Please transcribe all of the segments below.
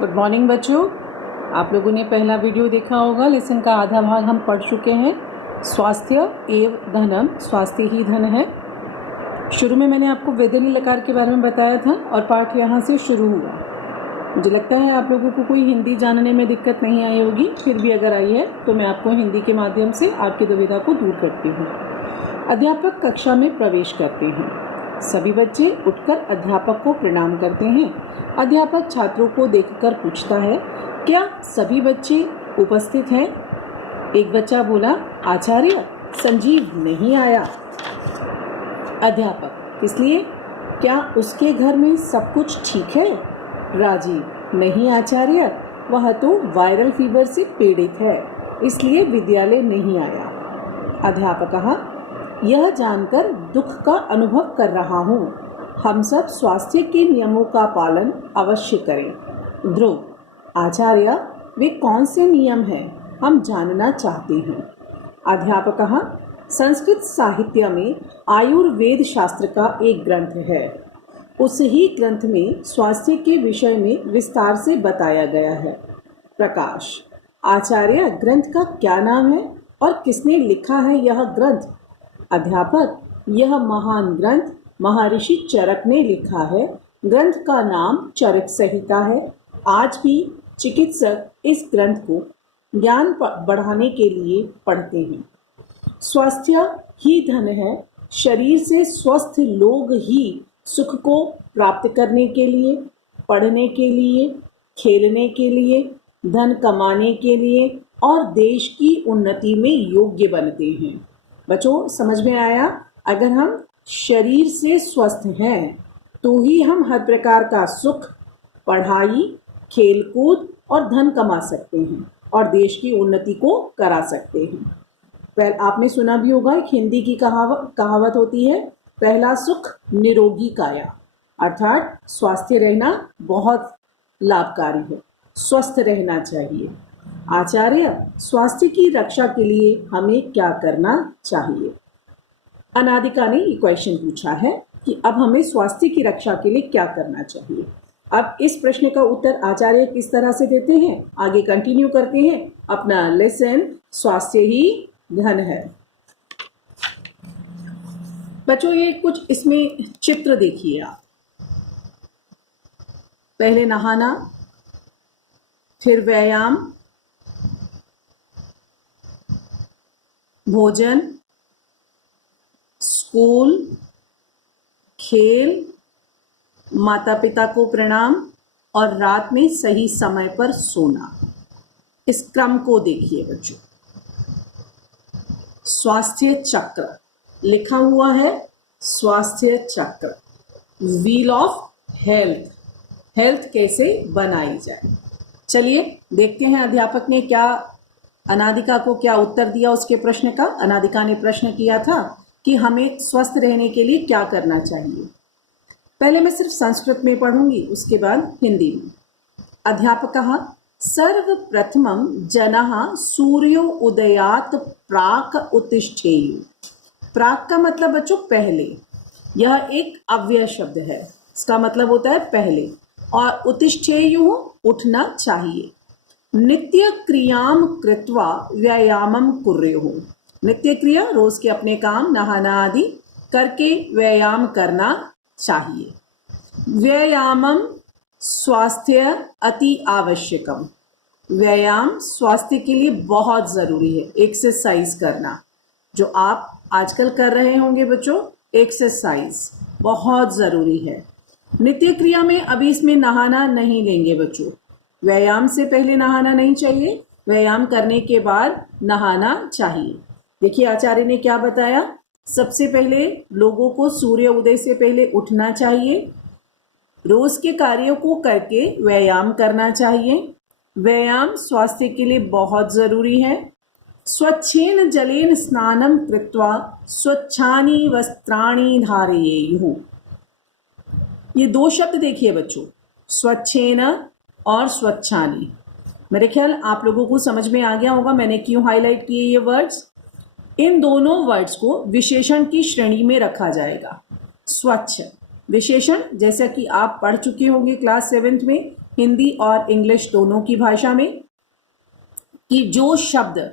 Good morning बच्चों। आप लोगों ने पहला वीडियो देखा होगा। लेसन का आधा भाग हम पढ़ चुके हैं। स्वास्थ्य एव धनम, स्वास्थ्य ही धन है। शुरू में मैंने आपको वेदनी लकार के बारे में बताया था और पाठ यहाँ से शुरू हुआ। मुझे लगता है आप लोगों को कोई हिंदी जानने में दिक्कत नहीं आई होगी। फिर भी अगर आई है तो मैं आपको हिंदी के माध्यम से आपकी दुविधा को दूर करती हूँ। अध्यापक कक्षा में प्रवेश करते हैं। सभी बच्चे उठकर अध्यापक को प्रणाम करते हैं। अध्यापक छात्रों को देखकर पूछता है, क्या सभी बच्चे उपस्थित हैं? एक बच्चा बोला, आचार्य संजीव नहीं आया। अध्यापक, इसलिए क्या उसके घर में सब कुछ ठीक है? राजीव, नहीं आचार्य, वह तो वायरल फीवर से पीड़ित है, इसलिए विद्यालय नहीं आया। अध्यापक कहा, यह जानकर दुख का अनुभव कर रहा हूँ। हम सब स्वास्थ्य के नियमों का पालन अवश्य करें। ध्रुव, आचार्य वे कौन से नियम हैं? हम जानना चाहते हैं। अध्यापक कहा, संस्कृत साहित्य में आयुर्वेद शास्त्र का एक ग्रंथ है। उस ही ग्रंथ में स्वास्थ्य के विषय में विस्तार से बताया गया है। प्रकाश, आचार्य ग्रंथ का क्या नाम है और किसने लिखा है यह ग्रंथ? अध्यापक, यह महान ग्रंथ महर्षि चरक ने लिखा है। ग्रंथ का नाम चरक संहिता है। आज भी चिकित्सक इस ग्रंथ को ज्ञान बढ़ाने के लिए पढ़ते हैं। स्वास्थ्य ही धन है। शरीर से स्वस्थ लोग ही सुख को प्राप्त करने के लिए, पढ़ने के लिए, खेलने के लिए, धन कमाने के लिए और देश की उन्नति में योग्य बनते हैं। बच्चों, समझ में आया? अगर हम शरीर से स्वस्थ हैं तो ही हम हर प्रकार का सुख, पढ़ाई, खेलकूद और धन कमा सकते हैं और देश की उन्नति को करा सकते हैं। पहले आपने सुना भी होगा, एक हिंदी की कहावत होती है, पहला सुख निरोगी काया, अर्थात स्वास्थ्य रहना बहुत लाभकारी है, स्वस्थ रहना चाहिए। आचार्य, स्वास्थ्य की रक्षा के लिए हमें क्या करना चाहिए? अनादिका ने ये क्वेश्चन पूछा है कि अब हमें स्वास्थ्य की रक्षा के लिए क्या करना चाहिए। अब इस प्रश्न का उत्तर आचार्य किस तरह से देते हैं, आगे कंटिन्यू करते हैं अपना लेसन। स्वास्थ्य ही धन है। बच्चों, ये कुछ इसमें चित्र देखिए आप। पहले नहाना, फिर व्यायाम, भोजन, स्कूल, खेल, माता पिता को प्रणाम और रात में सही समय पर सोना। इस क्रम को देखिए बच्चों। स्वास्थ्य चक्र लिखा हुआ है। स्वास्थ्य चक्र, व्हील ऑफ हेल्थ, हेल्थ कैसे बनाई जाए। चलिए देखते हैं अध्यापक ने क्या, अनादिका को क्या उत्तर दिया उसके प्रश्न का। अनादिका ने प्रश्न किया था कि हमें स्वस्थ रहने के लिए क्या करना चाहिए। पहले मैं सिर्फ संस्कृत में पढ़ूंगी, उसके बाद हिंदी में। अध्यापक कहा, सर्वप्रथमं जनः सूर्यो उदयात प्राक उत्तिष्ठेयु। प्राक का मतलब बच्चों पहले, यह एक अव्यय शब्द है। इसका मतलब होता है पहले, और उत्तिष्ठेयु उठना चाहिए। नित्य क्रियाम कृत्वा व्यायामम कुर्युः। नित्य क्रिया, रोज के अपने काम, नहाना आदि करके व्यायाम करना चाहिए। व्यायामम स्वास्थ्य अति आवश्यकम। व्यायाम स्वास्थ्य के लिए बहुत जरूरी है। एक्सरसाइज करना, जो आप आजकल कर रहे होंगे बच्चों, एक्सरसाइज बहुत जरूरी है। नित्य क्रिया में अभी इसमें नहाना नहीं लेंगे बच्चों। व्यायाम से पहले नहाना नहीं चाहिए, व्यायाम करने के बाद नहाना चाहिए। देखिए आचार्य ने क्या बताया। सबसे पहले लोगों को सूर्य उदय से पहले उठना चाहिए। रोज के कार्यों को करके व्यायाम करना चाहिए। व्यायाम स्वास्थ्य के लिए बहुत जरूरी है। स्वच्छेन जलेन स्नानं कृत्वा स्वच्छानि वस्त्राणि धारयेयुः। ये दो शब्द देखिए बच्चों, स्वच्छेन और स्वच्छानि। मेरे ख्याल आप लोगों को समझ में आ गया होगा मैंने क्यों हाईलाइट किए ये वर्ड्स। इन दोनों वर्ड्स को विशेषण की श्रेणी में रखा जाएगा। स्वच्छ विशेषण, जैसा कि आप पढ़ चुके होंगे क्लास 7th में, हिंदी और इंग्लिश दोनों की भाषा में कि जो शब्द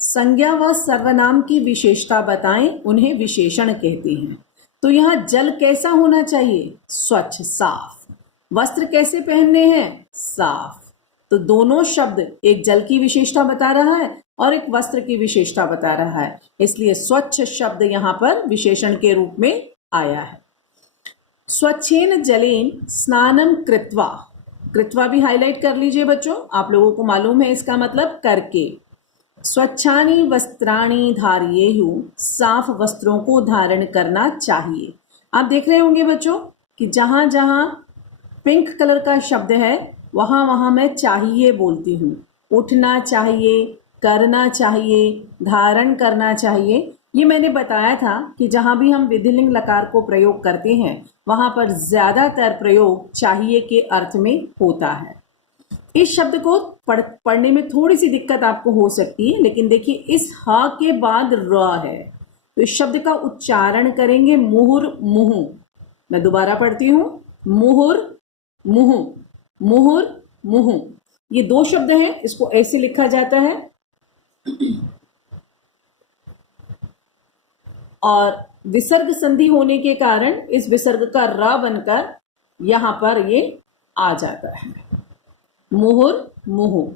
संज्ञा व सर्वनाम की विशेषता बताएं उन्हें विशेषण कहते हैं। तो यहाँ जल कैसा होना चाहिए? स्वच्छ, साफ। वस्त्र कैसे पहनने हैं? साफ। तो दोनों शब्द एक जल की विशेषता बता रहा है और एक वस्त्र की विशेषता बता रहा है, इसलिए स्वच्छ शब्द यहाँ पर विशेषण के रूप में आया है। स्वच्छेन जलेन स्नानम कृत्वा, कृत्वा भी हाईलाइट कर लीजिए बच्चों, आप लोगों को मालूम है इसका मतलब करके। स्वच्छानि वस्त्राणि धारयेयुः, साफ वस्त्रों को धारण करना चाहिए। आप देख रहे होंगे बच्चों कि जहां जहां पिंक कलर का शब्द है वहां वहां मैं चाहिए बोलती हूँ। उठना चाहिए, करना चाहिए, धारण करना चाहिए। ये मैंने बताया था कि जहां भी हम विधिलिंग लकार को प्रयोग करते हैं वहां पर ज्यादातर प्रयोग चाहिए के अर्थ में होता है। इस शब्द को पढ़ने में थोड़ी सी दिक्कत आपको हो सकती है, लेकिन देखिए इस ह के बाद र है, तो इस शब्द का उच्चारण करेंगे मुहुर मुहु। मैं दोबारा पढ़ती हूँ, मुहुर मुहु, मुहुर मुहु। ये दो शब्द हैं, इसको ऐसे लिखा जाता है और विसर्ग संधि होने के कारण इस विसर्ग का र बनकर यहां पर ये आ जाता है, मुहुर मुहु।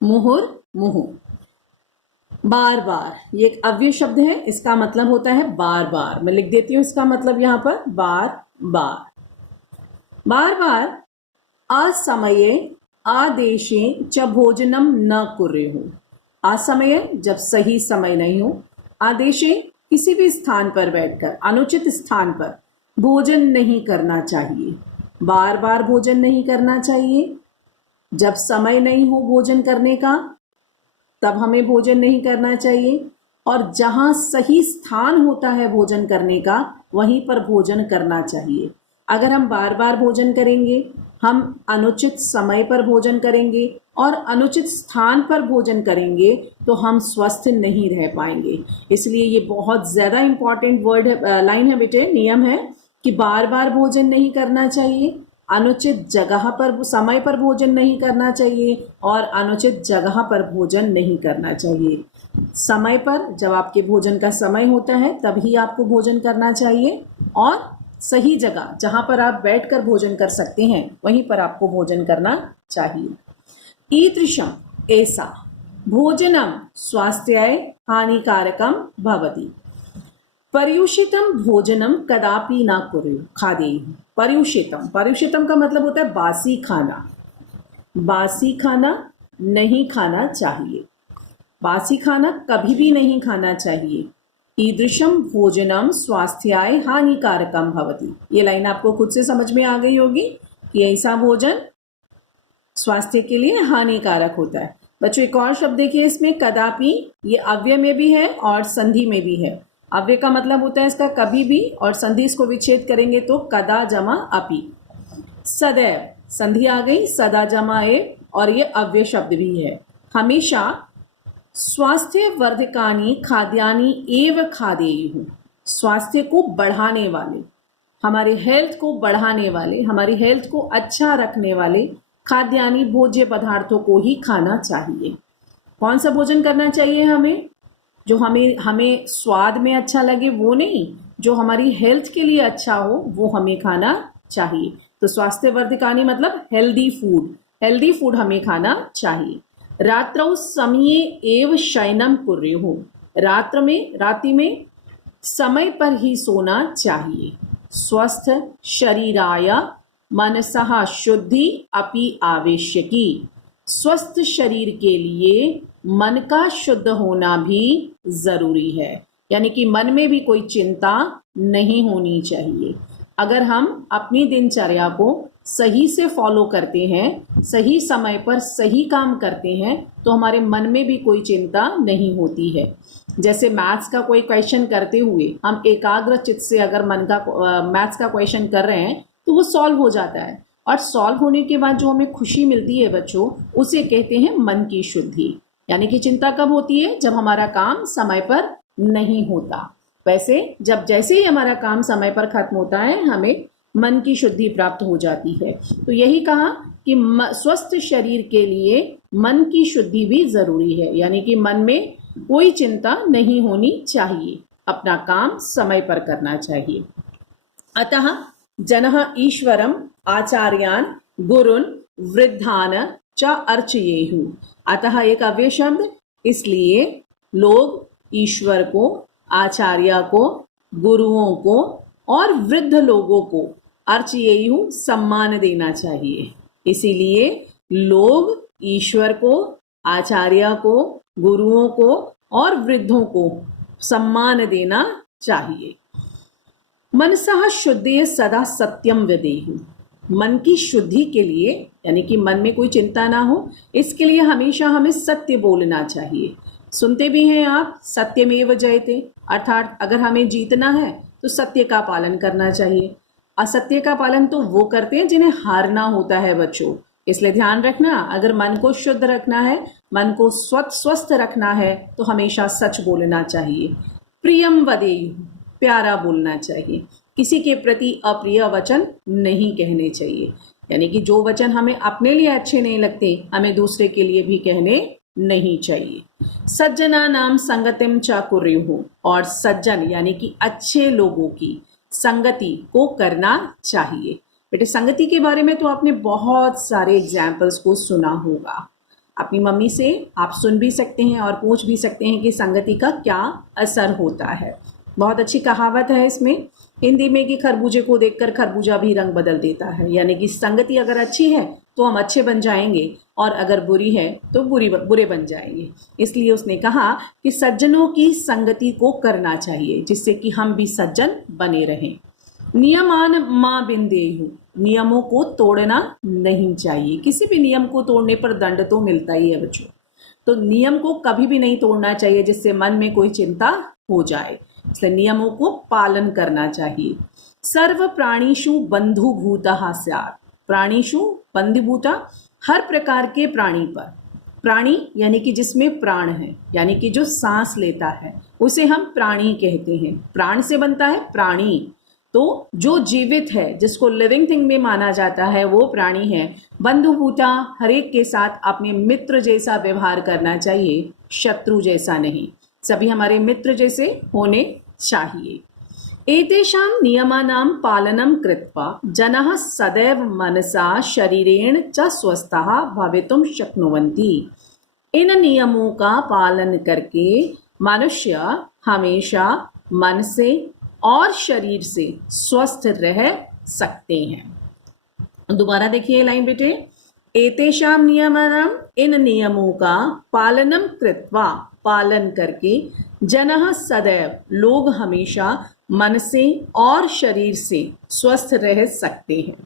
मुहुर मुहु। बार बार, ये एक अव्यय शब्द है, इसका मतलब होता है बार बार। मैं लिख देती हूं इसका मतलब यहां पर, बार बार। बार बार असमये आदेशे च भोजनम न कुर्युः। असमये जब सही समय नहीं हो, आदेशे किसी भी स्थान पर बैठकर, अनुचित स्थान पर भोजन नहीं करना चाहिए। बार बार भोजन नहीं करना चाहिए। जब समय नहीं हो भोजन करने का तब हमें भोजन नहीं करना चाहिए, और जहां सही स्थान होता है भोजन करने का वहीं पर भोजन करना चाहिए। अगर हम बार बार भोजन करेंगे, हम अनुचित समय पर भोजन करेंगे और अनुचित स्थान पर भोजन करेंगे तो हम स्वस्थ नहीं रह पाएंगे। इसलिए ये बहुत ज़्यादा इम्पॉर्टेंट वर्ड है, लाइन है बेटे, नियम है कि बार बार भोजन नहीं करना चाहिए, अनुचित जगह पर समय पर भोजन नहीं करना चाहिए और अनुचित जगह पर भोजन नहीं करना चाहिए। समय पर, जब आपके भोजन का समय होता है तभी आपको भोजन करना चाहिए, और सही जगह जहां पर आप बैठकर भोजन कर सकते हैं वहीं पर आपको भोजन करना चाहिए। ईदृशम, ऐसा, भोजनम स्वास्थ्याय हानिकारकम भवति। पर्युषितम भोजनम कदापि ना कुर्युः खादेयुः। पर्युषितम, पर्युषितम का मतलब होता है बासी खाना। बासी खाना नहीं खाना चाहिए, बासी खाना कभी भी नहीं खाना चाहिए। ईदृशम भोजनम स्वास्थ्याय हानिकारकम भवति। ये लाइन आपको खुद से समझ में आ गई होगी कि ऐसा भोजन स्वास्थ्य के लिए हानिकारक होता है। बच्चों एक और शब्द देखिए इसमें, कदापि। ये अव्यय में भी है और संधि में भी है। अव्यय का मतलब होता है इसका कभी भी, और संधि इसको विच्छेद करेंगे तो कदा जमा अपि। सदैव, संधि आ गई, सदा जमा एव, और ये अव्यय शब्द भी है। हमेशा स्वास्थ्य वर्धकानि खाद्यानि एव खादेयुः। स्वास्थ्य को बढ़ाने वाले, हमारे हेल्थ को बढ़ाने वाले, हमारी हेल्थ को अच्छा रखने वाले खाद्यानि भोज्य पदार्थों को ही खाना चाहिए। कौन सा भोजन करना चाहिए हमें? जो हमें स्वाद में अच्छा लगे वो नहीं, जो हमारी हेल्थ के लिए अच्छा हो वो हमें खाना चाहिए। तो स्वास्थ्य वर्धकानि मतलब हेल्दी फूड, हेल्दी फूड हमें खाना चाहिए। रात्रौ समये एव शयनम कुर्युः। रात्रि में समय पर ही सोना चाहिए। स्वस्थ शरीराय मनसः शुद्धि अपि आवश्यकी। स्वस्थ शरीर के लिए मन का शुद्ध होना भी जरूरी है, यानी कि मन में भी कोई चिंता नहीं होनी चाहिए। अगर हम अपनी दिनचर्या को सही से फॉलो करते हैं, सही समय पर सही काम करते हैं, तो हमारे मन में भी कोई चिंता नहीं होती है। जैसे मैथ्स का कोई क्वेश्चन करते हुए हम एकाग्र चित्त से अगर मैथ्स का क्वेश्चन कर रहे हैं तो वो सॉल्व हो जाता है, और सॉल्व होने के बाद जो हमें खुशी मिलती है बच्चों, उसे कहते हैं मन की शुद्धि। यानी कि चिंता कब होती है? जब हमारा काम समय पर नहीं होता। वैसे जैसे ही हमारा काम समय पर खत्म होता है, हमें मन की शुद्धि प्राप्त हो जाती है। तो यही कहा कि स्वस्थ शरीर के लिए मन की शुद्धि भी जरूरी है, यानी कि मन में कोई चिंता नहीं होनी चाहिए, अपना काम समय पर करना चाहिए। अतः जनः ईश्वरम आचार्यान गुरुन वृद्धान च अर्चयेहु। अतः एक अव्यय शब्द, इसलिए लोग ईश्वर को, आचार्य को, गुरुओं को और वृद्ध लोगों को अर्चयेहु सम्मान देना चाहिए। इसीलिए लोग ईश्वर को, आचार्य को, गुरुओं को और वृद्धों को सम्मान देना चाहिए। मनसः शुद्धि सदा सत्यम विदेहु। मन की शुद्धि के लिए, यानी कि मन में कोई चिंता ना हो, इसके लिए हमेशा हमें सत्य बोलना चाहिए। सुनते भी हैं आप, सत्यमेव जयते, अर्थात अगर हमें जीतना है तो सत्य का पालन करना चाहिए। असत्य का पालन तो वो करते हैं जिन्हें हारना होता है बच्चों। इसलिए ध्यान रखना, अगर मन को शुद्ध रखना है, मन को स्वस्थ रखना है, तो हमेशा सच बोलना चाहिए। प्रियम वदेयु, प्यारा बोलना चाहिए। किसी के प्रति अप्रिय वचन नहीं कहने चाहिए, यानी कि जो वचन हमें अपने लिए अच्छे नहीं लगते, हमें दूसरे के लिए भी कहने नहीं चाहिए। सज्जना नाम संगतिम च कुर्युः, और सज्जन यानी कि अच्छे लोगों की संगति को करना चाहिए। बेटे संगति के बारे में तो आपने बहुत सारे एग्जाम्पल्स को सुना होगा। अपनी मम्मी से आप सुन भी सकते हैं और पूछ भी सकते हैं कि संगति का क्या असर होता है। बहुत अच्छी कहावत है इसमें हिंदी में कि खरबूजे को देखकर खरबूजा भी रंग बदल देता है, यानी कि संगति अगर अच्छी है तो हम अच्छे बन जाएंगे और अगर बुरी है तो बुरे बन जाएंगे। इसलिए उसने कहा कि सज्जनों की संगति को करना चाहिए, जिससे कि हम भी सज्जन बने रहें। नियमान मा बिंदेयु, नियमों को तोड़ना नहीं चाहिए। किसी भी नियम को तोड़ने पर दंड तो मिलता ही है बच्चों, तो नियम को कभी भी नहीं तोड़ना चाहिए जिससे मन में कोई चिंता हो जाए। इसलिए नियमों को पालन करना चाहिए। सर्व प्राणीषु बंधुभूतः स्यात्, प्राणीषु बंधुभूता, हर प्रकार के प्राणी पर, प्राणी यानी कि जिसमें प्राण है, यानी कि जो सांस लेता है उसे हम प्राणी कहते हैं। प्राण से बनता है प्राणी, तो जो जीवित है, जिसको लिविंग थिंग में माना जाता है, वो प्राणी है। बंधुभूता, हर एक के साथ अपने मित्र जैसा व्यवहार करना चाहिए, शत्रु जैसा नहीं। सभी हमारे मित्र जैसे होने चाहिए। एतेषां नियमानां पालनं कृत्वा जनाः सदैव मनसा शरीरेण च स्वस्थः भवितुं शक्नुवन्ति। इन नियमों का पालन करके मनुष्य हमेशा मन से और शरीर से स्वस्थ रह सकते हैं। दोबारा देखिए लाइन बेटे, एतेषां नियमानां, इन नियमों का पालनम कृत्वा, पालन करके, जनः सदैव, लोग हमेशा मन से और शरीर से स्वस्थ रह सकते हैं।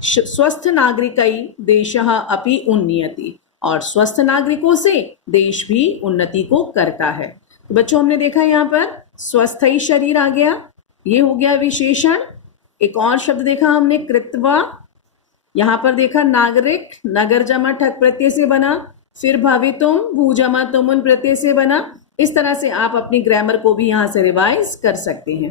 स्वस्थ नागरिकै देशः अपि उन्नयति, और स्वस्थ नागरिकों से देश भी उन्नति को करता है। तो बच्चों हमने देखा यहाँ पर स्वस्थ ही शरीर आ गया, ये हो गया विशेषण। एक और शब्द देखा हमने कृत्वा, यहाँ पर देखा नागरिक, नगर जमा ठक प्रत्यय से बना, फिर भवितुम भू जमा तुमुन प्रत्यय से बना। इस तरह से आप अपनी ग्रामर को भी यहाँ से रिवाइज कर सकते हैं।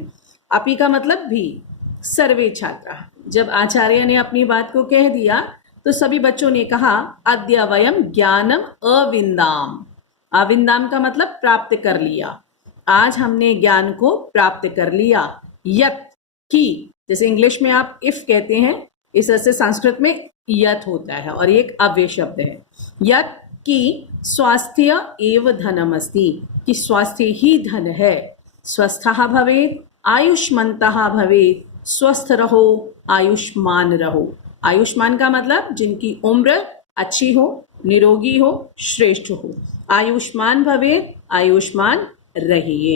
अपि का मतलब भी। सर्वे छात्रा, जब आचार्य ने अपनी बात को कह दिया तो सभी बच्चों ने कहा अद्य वयम ज्ञानम अविंदाम। अविंदाम का मतलब प्राप्त कर लिया। आज हमने ज्ञान को प्राप्त कर लिया। यत की, जैसे इंग्लिश में आप इफ कहते हैं, इस तरह से संस्कृत में यत होता है और ये एक अव्यय शब्द है। यत की स्वास्थ्य एव धनमस्ति, कि स्वास्थ्य ही धन है। स्वस्थः भवेत् आयुष्मन्तः भवेत्, स्वस्थ रहो आयुष्मान रहो। आयुष्मान का मतलब जिनकी उम्र अच्छी हो, निरोगी हो, श्रेष्ठ हो। आयुष्मान भवेत्, आयुष्मान रहिए।